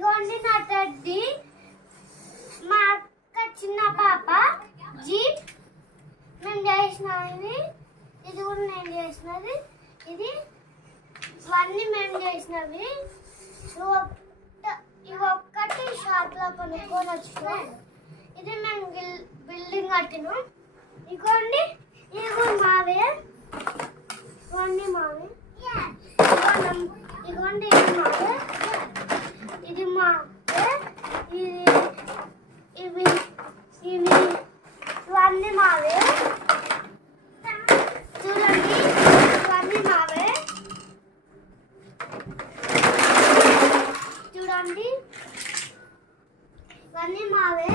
ఇగోండి నా టెడ్డీ, మా అక్క చిన్న పాప జీప్ నేను చేసినది, ఇది కూడా నేను చేసినది, ఇది ఇవన్నీ మేము చేసినవి. ఇవి ఒక్కటి షాప్లో కొనుక్కొని వచ్చినాం. ఇది మేము బిల్డింగ్ కట్టినాం. ఇగోండి ఇది కూడా మావే, ఇవన్నీ మావే. ఇగోండి ఇది మావే, ఇది మావే, ఇది ఇవి ఇవి ఇవన్నీ మావే. చూడండి ఇవన్నీ మావే, చూడండి ఇవన్నీ మావే.